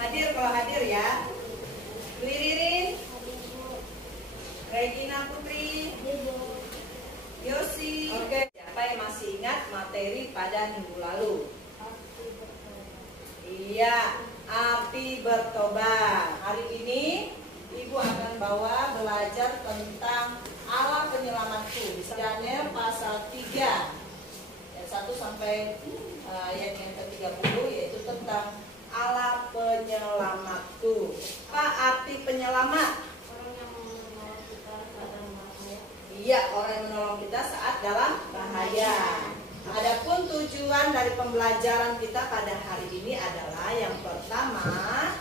hadir kalau hadir ya. Dwi Ririn, Regina Putri, Yosi. Oke, siapa yang masih ingat materi pada minggu lalu? Iya, api bertobat. Hari ini Ibu akan bawa belajar tentang Allah penyelamatku. Di Daniel pasal 3 ayat 1 sampai ayat yang ke-30, yaitu tentang Allah penyelamatku. Apa arti penyelamat? Orang yang menolong kita saat dalam bahaya. Iya, orang yang menolong kita saat dalam bahaya. Adapun tujuan dari pembelajaran kita pada hari ini adalah yang pertama,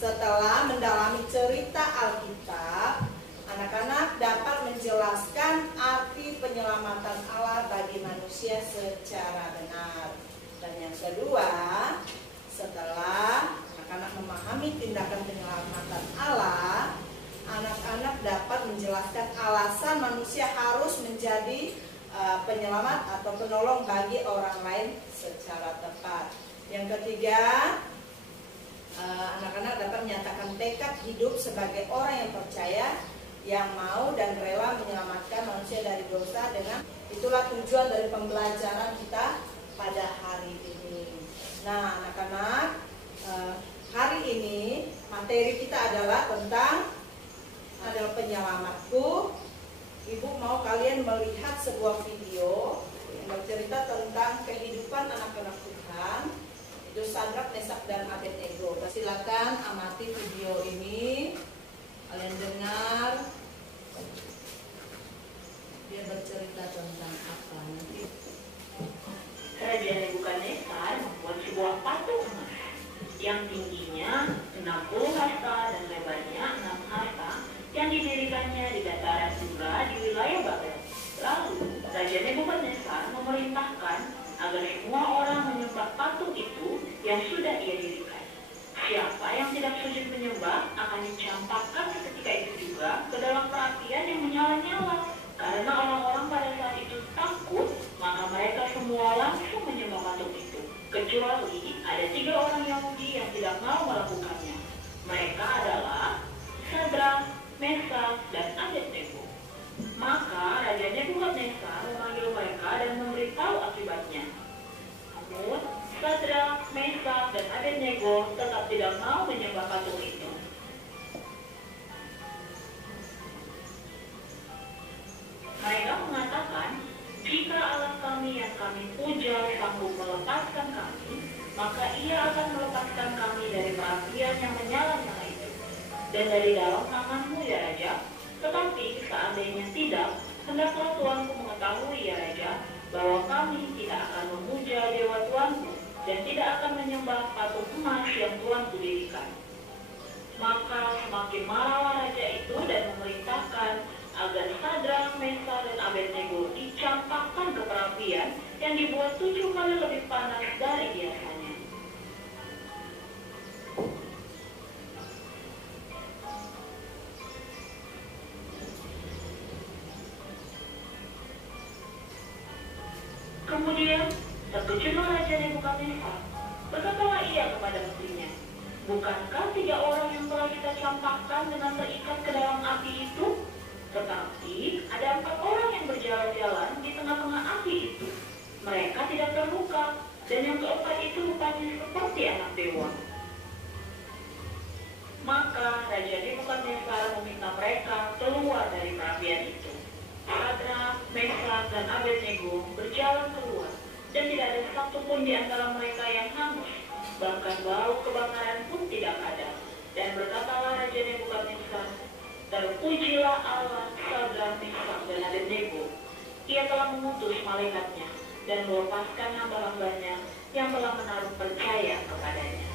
setelah mendalami cerita Alkitab, anak-anak dapat menjelaskan arti penyelamatan Allah bagi manusia secara benar. Dan yang kedua, setelah anak-anak memahami tindakan penyelamatan Allah, anak-anak dapat menjelaskan alasan manusia harus menjadi penyelamat atau penolong bagi orang lain secara tepat. Yang ketiga, anak-anak dapat menyatakan tekad hidup sebagai orang yang percaya, yang mau dan rela menyelamatkan manusia dari dosa. Dengan itulah tujuan dari pembelajaran kita pada hari ini. Nah, anak-anak, hari ini materi kita adalah tentang penyelamatku. Ibu mau kalian melihat sebuah video yang bercerita tentang kehidupan anak-anak Tuhan, itu Sadrak, Mesak, dan Abednego. Silakan amati video ini, kalian dengar dia bercerita tentang apa nanti. Raja Nebukadnezar membuat sebuah patung emas yang tingginya 60 hasta dan lebarnya 6 hasta, yang didirikannya di dataran Dura di wilayah Babel. Lalu Raja Nebukadnezar memerintahkan agar semua orang menyembah patung itu yang sudah ia dirikan. Siapa yang tidak sujud menyembah akan dicampakkan seketika itu juga ke dalam perapian yang menyala-nyala. Karena orang-orang pada saat itu takut, maka mereka semua langsung menyembah patung itu. Kecuali ada 3 orang Yahudi yang tidak mau melakukannya. Mereka adalah Sadrak, Mesak, dan Abednego. Maka Raja Nebukadnezar memanggil mereka dan memberitahu akibatnya. Namun Sadrak, Mesak, dan Abednego tetap tidak mau menyembah patung itu. Mereka mengatakan, jika Allah kami yang kami puja sanggup melepaskan kami, maka ia akan melepaskan kami dari perapian yang menyala-nyala itu dan dari dalam tanganmu ya Raja. Tetapi seandainya tidak, hendaklah Tuanku mengetahui ya Raja, bahwa kami tidak akan memuja dewa Tuanku dan tidak akan menyembah patung emas yang Tuanku dirikan. Maka semakin marahlah raja itu dan memerintahkan agar Sadrak, Mesak, dan Abednego dicampakkan ke perapian yang dibuat 7 kali lebih panas dari biasanya. Kemudian terkejutlah Raja Nebukadnezar. Berkatalah ia kepada menterinya, bukankah 3 orang yang telah kita campakkan dengan terikat ke dalam api itu? Tetapi ada 4 orang yang berjalan-jalan di tengah-tengah api itu. Mereka tidak terluka, dan yang keempat itu rupanya seperti anak dewa. Maka Raja Nebukadnezar meminta mereka keluar dari perapian itu. Sadrak, Mesak, dan Abednego berjalan keluar, dan tidak ada satupun di antara mereka yang hangus, bahkan bau kebakaran pun tidak ada. Dan berkatalah Raja Nebukadnezar, terpujilah Allah Sadrak, Mesak, dan Abednego. Ia telah mengutus malaikatnya dan melepaskan hamba-hambanya yang telah menaruh percaya kepadanya.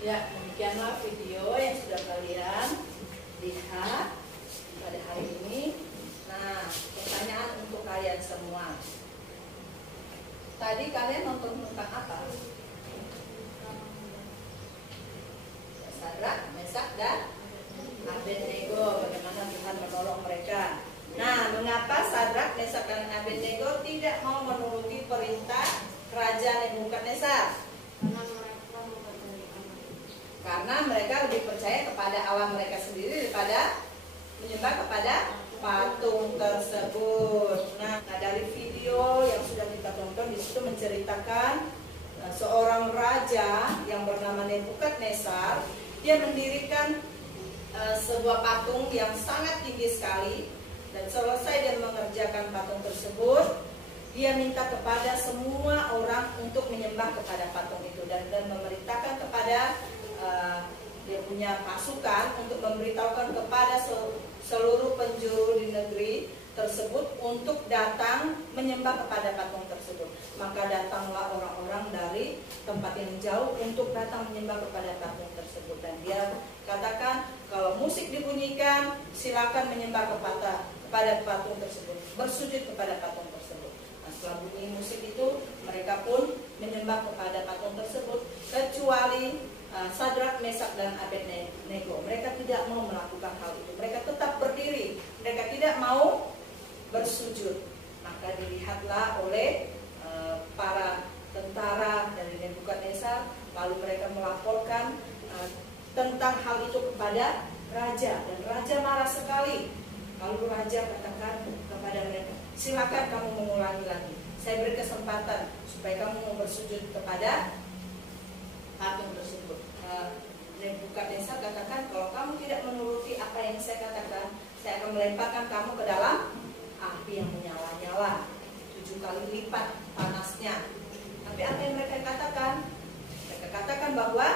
Ya, demikianlah video yang sudah kalian lihat pada hari ini. Nah, pertanyaan untuk kalian semua. Tadi kalian nonton tentang apa? Sadrak, Mesak, dan Abednego. Bagaimana Tuhan menolong mereka. Nah, mengapa Sadrak, Mesak, dan Abednego tidak mau menuruti perintah Raja Nebukadnezar? Karena karena mereka lebih percaya kepada Allah mereka sendiri daripada menyembah kepada patung tersebut. Nah, dari video yang sudah kita tonton di situ menceritakan seorang raja yang bernama Nebukadnezar. Dia mendirikan sebuah patung yang sangat tinggi sekali, dan selesai dia mengerjakan patung tersebut, dia minta kepada semua orang untuk menyembah kepada patung itu, dan memerintahkan kepada dia punya pasukan untuk memberitahukan kepada seluruh penjuru di negeri tersebut untuk datang menyembah kepada patung tersebut. Maka datanglah orang-orang dari tempat yang jauh untuk datang menyembah kepada patung tersebut, dan dia katakan kalau musik dibunyikan silakan menyembah kepada patung tersebut, bersujud kepada patung tersebut. Nah, setelah bunyi musik itu mereka pun menyembah kepada patung tersebut, kecuali Sadrak, Mesak, dan Abednego. Mereka tidak mau melakukan hal itu. Mereka tetap berdiri. Mereka tidak mau bersujud. Maka dilihatlah oleh para tentara dari Nebukadnezar. Lalu mereka melaporkan tentang hal itu kepada raja. Dan raja marah sekali. Lalu raja katakan kepada mereka, silakan kamu mengulangi lagi. Saya beri kesempatan supaya kamu mau bersujud kepada patung tersebut. Nebukadnezar katakan, kalau kamu tidak menuruti apa yang saya katakan, saya akan melemparkan kamu ke dalam api yang menyala-nyala 7 kali lipat panasnya. Tapi apa yang mereka katakan? Mereka katakan bahwa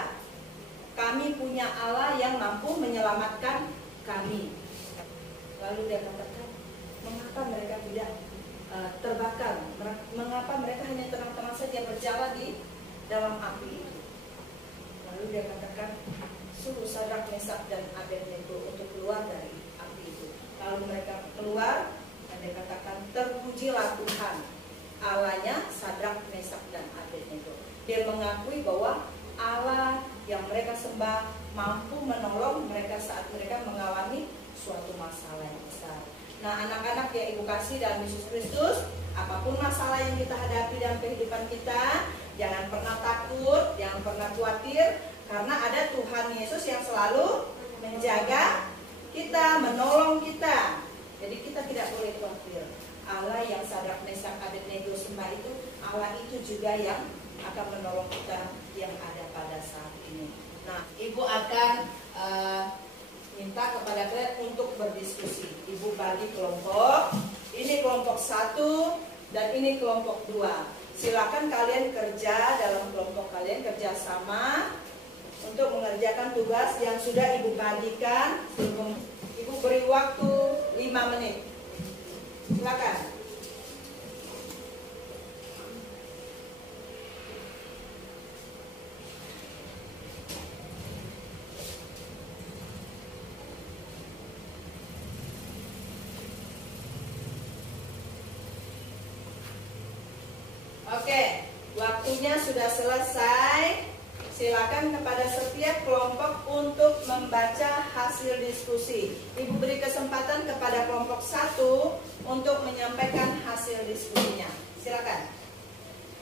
kami punya Allah yang mampu menyelamatkan kami. Lalu dia katakan, mengapa mereka tidak terbakar? Mengapa mereka hanya tenang-tenang saja berjalan di dalam api itu? Lalu dia katakan, suruh Sadrak, Mesak, dan Abednego untuk keluar dari api itu. Lalu mereka keluar, dan dia katakan, terpujilah Tuhan, Allahnya Sadrak, Mesak, dan Abednego. Dia mengakui bahwa Allah yang mereka sembah mampu menolong mereka saat mereka mengalami suatu masalah yang besar. Nah, anak-anak yang Ibu kasih dalam Yesus Kristus, apapun masalah yang kita hadapi dalam kehidupan kita, jangan pernah takut, jangan pernah khawatir, karena ada Tuhan Yesus yang selalu menjaga kita, menolong kita. Jadi kita tidak boleh khawatir. Allah yang Sadrak, Mesak, Abednego sembah itu, Allah itu juga yang akan menolong kita yang ada pada saat ini. Nah, Ibu akan minta kepada kalian untuk berdiskusi. Ibu bagi kelompok. Ini kelompok 1 dan ini kelompok 2. Silakan kalian kerja dalam kelompok kalian, kerjasama untuk mengerjakan tugas yang sudah Ibu bagikan. Ibu beri waktu 5 menit. Silakan. Oke, waktunya sudah selesai. Silakan kepada setiap kelompok untuk membaca hasil diskusi. Ibu beri kesempatan kepada kelompok 1 untuk menyampaikan hasil diskusinya. Silakan.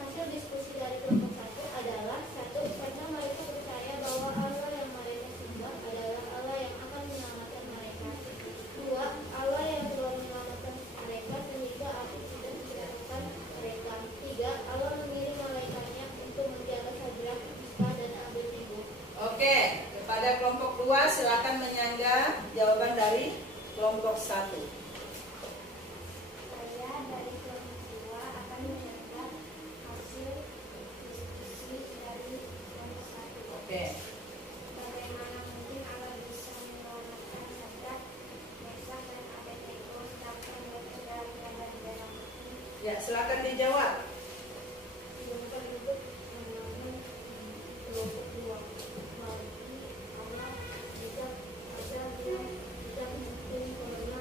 Hasil diskusi dari kelompok 1 adalah: 1. Karena mereka percaya bahwa Allah yang mereka sembah adalah Allah yang akan menyelamatkan mereka. 2. Allah yang telah menyelamatkan mereka sehingga api tidak mencelakakan mereka. 3. Allah mengirim malaikatnya untuk menjaga Sadrak, Mesak, dan Abednego. Oke, kepada kelompok 2 silakan menyangga jawaban dari kelompok 1. Saya dari kelompok 2 akan menyampaikan hasil diskusi dari kelompok 1. Oke. Bagaimana mungkin Allah bisa menyelamatkan Sadrak, Mesak, dan Abednego sedangkan mereka sedang berada di dalam api? Ya, silakan dijawab. Belum penduduk mengalami kelompok 2. Berarti Allah juga ada yang tidak mungkin karena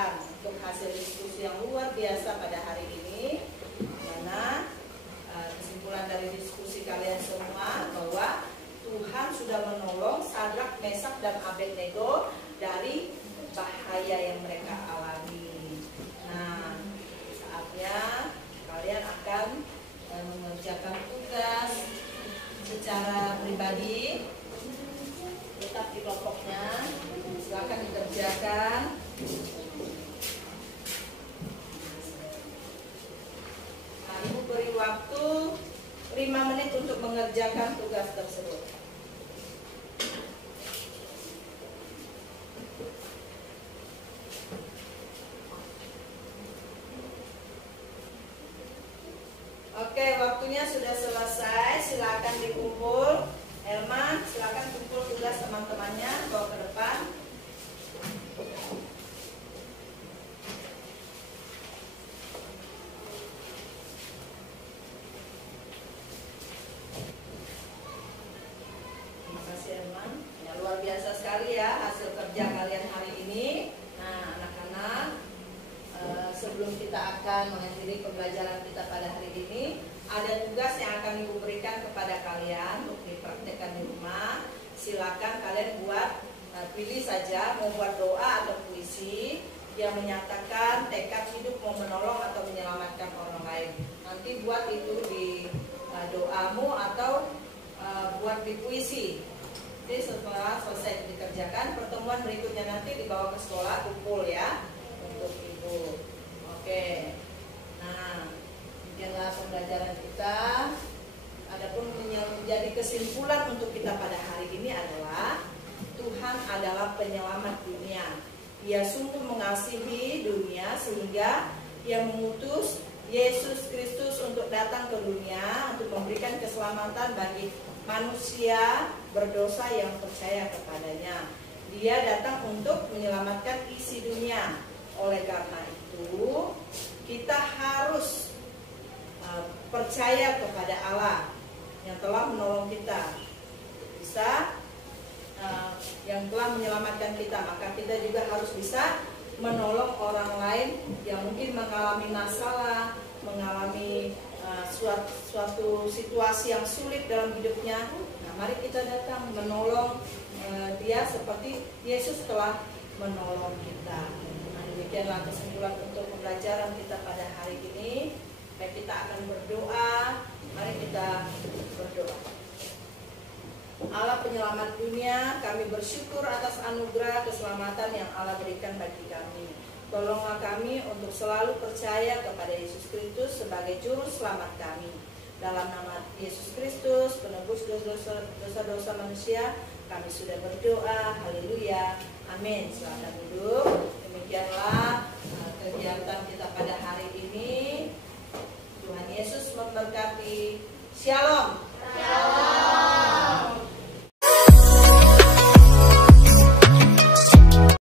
Tuhan untuk hasil diskusi yang luar biasa pada hari ini. Mana kesimpulan dari diskusi kalian semua bahwa Tuhan sudah menolong Sadrak, Mesak, dan Abednego dari bahaya yang mereka alami. Nah, saatnya kalian akan mengerjakan tugas secara pribadi. Tetap di kelompoknya, silakan dikerjakan. Nah, Ibu beri waktu 5 menit untuk mengerjakan tugas tersebut. Oke, waktunya sudah selesai. Silakan dikumpul. Elman, silakan kumpul tugas teman-temannya, bawa ke depan. Terima kasih Elman. Ya, luar biasa sekali ya hasil kerja kalian hari ini. Nah, anak-anak, sebelum kita akan mengakhiri pembelajaran kita pada hari ini, ada tugas yang akan Ibu berikan kepada kalian untuk dipraktekkan di rumah. Silakan kalian buat, pilih saja mau buat doa atau puisi yang menyatakan tekad hidup mau menolong atau menyelamatkan orang lain. Nanti buat itu di doamu atau buat di puisi. Jadi setelah selesai dikerjakan, pertemuan berikutnya nanti dibawa ke sekolah, kumpul ya untuk Ibu. Oke. Nah, demikianlah pembelajaran kita. Adapun yang menjadi kesimpulan untuk kita pada hari ini adalah Tuhan adalah penyelamat dunia. Ia sungguh mengasihi dunia sehingga Ia mengutus Yesus Kristus untuk datang ke dunia untuk memberikan keselamatan bagi manusia berdosa yang percaya kepadanya. Dia datang untuk menyelamatkan isi dunia. Oleh karena itu, kita harus percaya kepada Allah yang telah menolong kita, yang telah menyelamatkan kita. Maka kita juga harus bisa menolong orang lain yang mungkin mengalami masalah, mengalami suatu situasi yang sulit dalam hidupnya. Nah, mari kita datang menolong dia seperti Yesus telah menolong kita. Nah, demikianlah kesimpulan untuk pembelajaran kita pada hari ini. Baik, kita akan berdoa. Mari kita berdoa. Allah penyelamat dunia, kami bersyukur atas anugerah keselamatan yang Allah berikan bagi kami. Tolonglah kami untuk selalu percaya kepada Yesus Kristus sebagai juru selamat kami. Dalam nama Yesus Kristus, penebus dosa-dosa manusia, kami sudah berdoa. Haleluya. Amin. Silakan duduk. Demikianlah kegiatan kita pada hari ini. Tuhan Yesus memberkati. Shalom.